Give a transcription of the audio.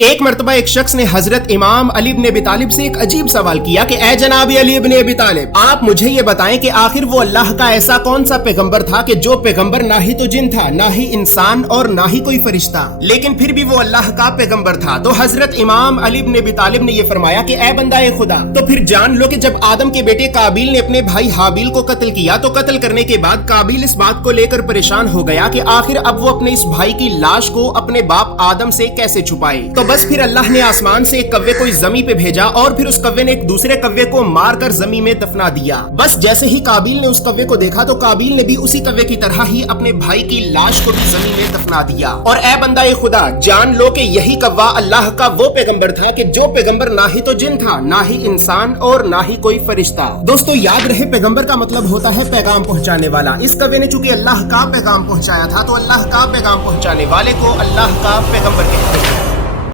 एक मर्तबा एक शख्स ने हजरत इमाम अली इब्न अबी तालिब से एक अजीब सवाल किया कि ए जनाब अली इब्न अबी तालिब, आप मुझे ये बताएं कि आखिर वो अल्लाह का ऐसा कौन सा पैगंबर था कि जो पैगंबर ना ही तो जिन था, ना ही इंसान और ना ही कोई फरिश्ता, लेकिन फिर भी वो अल्लाह का पैगंबर था। तो हजरत इमाम अली इब्न अबी तालिब ने ये फरमाया कि ए बंदा ए खुदा, तो फिर जान लो कि जब आदम के बेटे काबिल ने अपने भाई हाबिल को कत्ल किया तो कत्ल करने के बाद काबिल इस बात को लेकर परेशान हो गया कि आखिर अब वो अपने इस भाई की लाश को अपने बाप आदम से कैसे छुपाए। तो बस फिर अल्लाह ने आसमान से एक कव्वे को इस जमी पे भेजा और फिर उस कव्वे ने एक दूसरे कव्वे को मारकर जमी में दफना दिया। बस जैसे ही काबिल ने उस कव्वे को देखा तो काबिल ने भी उसी कव्वे की तरह ही अपने भाई की लाश को भी जमी में दफना दिया। और ए बंदा ए खुदा, जान लो कि यही कव्वा अल्लाह का वो पैगंबर था कि जो पैगंबर ना ही तो जिन था, ना ही इंसान और ना ही कोई फरिश्ता। दोस्तों याद रहे, पैगंबर का मतलब होता है पैगाम पहुंचाने वाला। इस कव्वे ने चूंकि अल्लाह का पैगाम पहुंचाया था तो अल्लाह का पैगाम पहुंचाने वाले को अल्लाह का पैगंबर कहते हैं।